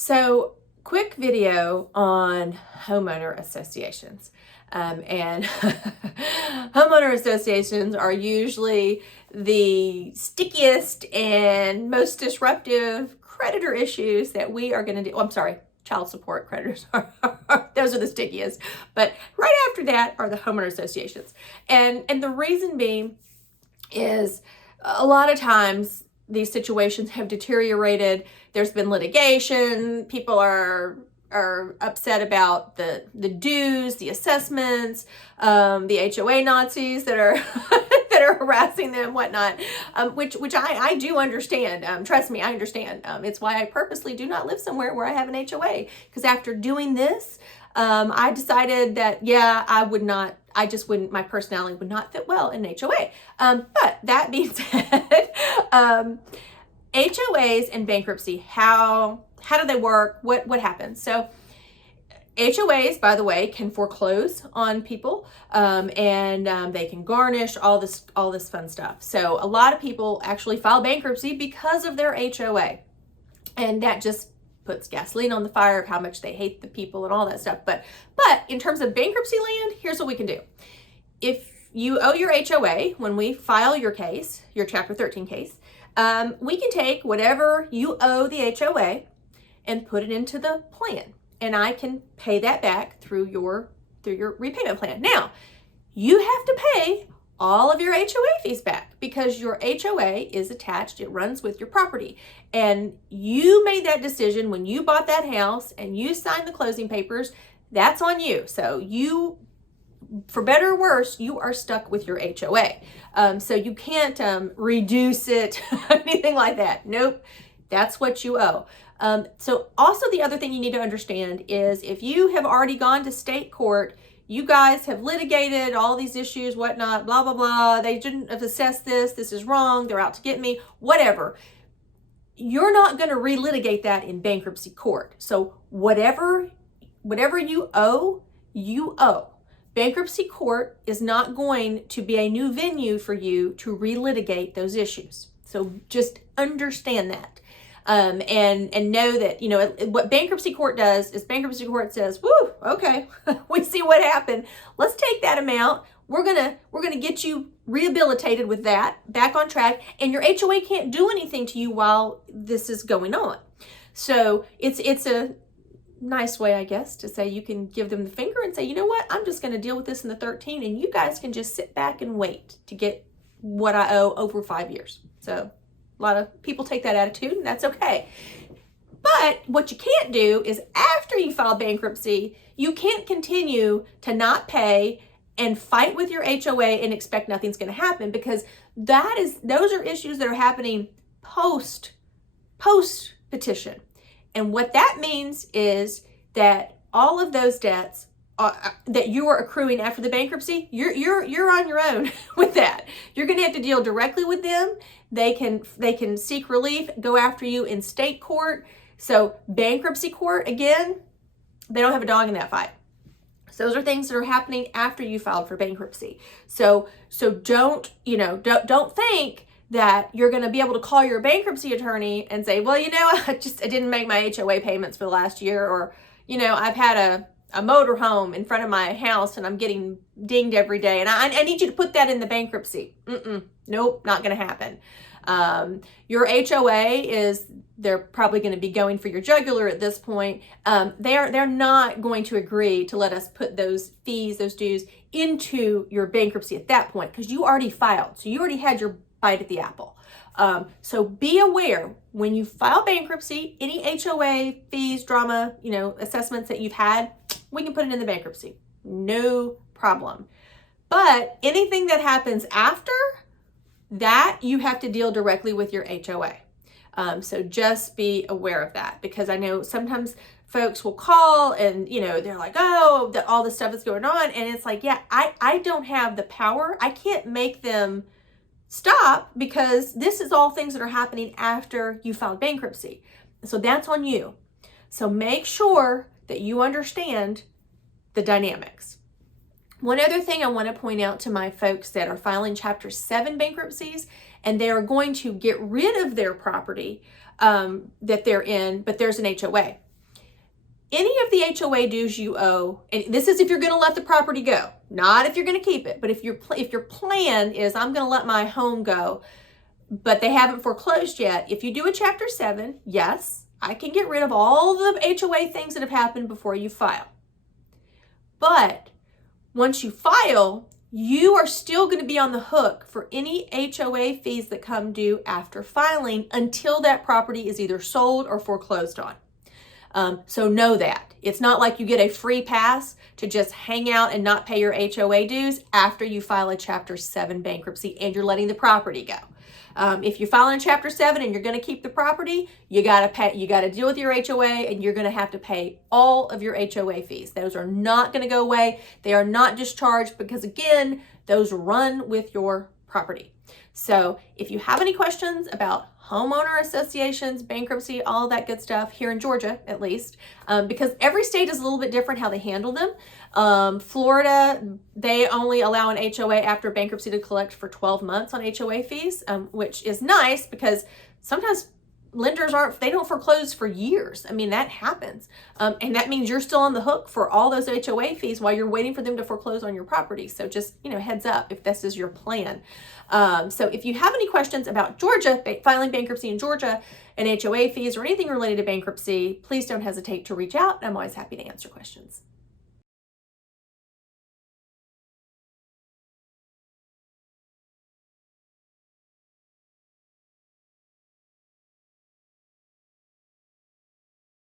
So, quick video on homeowner associations. And homeowner associations are usually the stickiest and most disruptive creditor issues that we are going to do. Oh, I'm sorry, child support creditors are those are the stickiest. But right after that are the homeowner associations. And the reason being is a lot of times these situations have deteriorated. There's been litigation. People are upset about the dues, the assessments, the HOA Nazis that are that are harassing them, whatnot. Which I do understand. Trust me, I understand. It's why I purposely do not live somewhere where I have an HOA, because after doing this, I decided that I would not. I just wouldn't. My personality would not fit well in an HOA. But that being said, HOAs and bankruptcy, how do they work? What happens? So HOAs, by the way, can foreclose on people, and they can garnish all this fun stuff. So a lot of people actually file bankruptcy because of their HOA, and that just puts gasoline on the fire of how much they hate the people and all that stuff. But in terms of bankruptcy land, here's what we can do. If you owe your HOA, when we file your case, your Chapter 13 case, we can take whatever you owe the HOA and put it into the plan, and I can pay that back through your repayment plan. Now, you have to pay all of your HOA fees back because your HOA is attached. It runs with your property, and you made that decision when you bought that house and you signed the closing papers. That's on you. So you, for better or worse, you are stuck with your HOA. So you can't reduce it, anything like that. Nope, that's what you owe. So also the other thing you need to understand is if you have already gone to state court, you guys have litigated all these issues, whatnot, blah, blah, blah. They shouldn't have assessed this. This is wrong. They're out to get me, whatever. You're not going to relitigate that in bankruptcy court. So whatever you owe, you owe. Bankruptcy court is not going to be a new venue for you to relitigate those issues. So just understand that. And know that, what bankruptcy court does is bankruptcy court says, woo, okay, we see what happened. Let's take that amount. We're gonna get you rehabilitated with that, back on track, and your HOA can't do anything to you while this is going on. So it's a nice way, I guess, to say you can give them the finger and say, you know what, I'm just gonna deal with this in the 13, and you guys can just sit back and wait to get what I owe over 5 years. So a lot of people take that attitude, and that's okay. But what you can't do is after you file bankruptcy, you can't continue to not pay and fight with your HOA and expect nothing's going to happen, because those are issues that are happening post petition. And what that means is that all of those debts that you are accruing after the bankruptcy, you're on your own with that. You're going to have to deal directly with them. They can seek relief, go after you in state court. So bankruptcy court, again, they don't have a dog in that fight. So those are things that are happening after you filed for bankruptcy. So don't think that you're going to be able to call your bankruptcy attorney and say, well, I didn't make my HOA payments for the last year, or I've had a motor home in front of my house and I'm getting dinged every day, and I need you to put that in the bankruptcy. Nope, not going to happen. Your HOA they're probably going to be going for your jugular at this point. They're not going to agree to let us put those fees, those dues, into your bankruptcy at that point, because you already filed. So you already had your bite at the apple. So be aware when you file bankruptcy, any HOA fees, drama, assessments that you've had, we can put it in the bankruptcy. No problem. But anything that happens after that, you have to deal directly with your HOA. So just be aware of that, because I know sometimes folks will call and, they're like, oh, all this stuff is going on. And it's like, I don't have the power. I can't make them stop, because this is all things that are happening after you filed bankruptcy. So that's on you. So make sure that you understand the dynamics. One other thing I want to point out to my folks that are filing Chapter 7 bankruptcies, and they are going to get rid of their property that they're in, but there's an HOA. any of the HOA dues you owe, and this is if you're going to let the property go, not if you're going to keep it, but if your plan is I'm going to let my home go, but they haven't foreclosed yet, if you do a Chapter 7, yes, I can get rid of all the HOA things that have happened before you file. But once you file, you are still going to be on the hook for any HOA fees that come due after filing until that property is either sold or foreclosed on. So know that. It's not like you get a free pass to just hang out and not pay your HOA dues after you file a Chapter 7 bankruptcy and you're letting the property go. If you're filing a Chapter 7 and you're going to keep the property, you got to deal with your HOA, and you're going to have to pay all of your HOA fees. Those are not going to go away. They are not discharged because, again, those run with your property. So if you have any questions about homeowner associations, bankruptcy, all of that good stuff here in Georgia, at least, because every state is a little bit different how they handle them. Florida, they only allow an HOA after bankruptcy to collect for 12 months on HOA fees, which is nice because sometimes lenders they don't foreclose for years. I mean, that happens. And that means you're still on the hook for all those HOA fees while you're waiting for them to foreclose on your property. So just, heads up if this is your plan. So if you have any questions about Georgia, filing bankruptcy in Georgia and HOA fees or anything related to bankruptcy, please don't hesitate to reach out. I'm always happy to answer questions.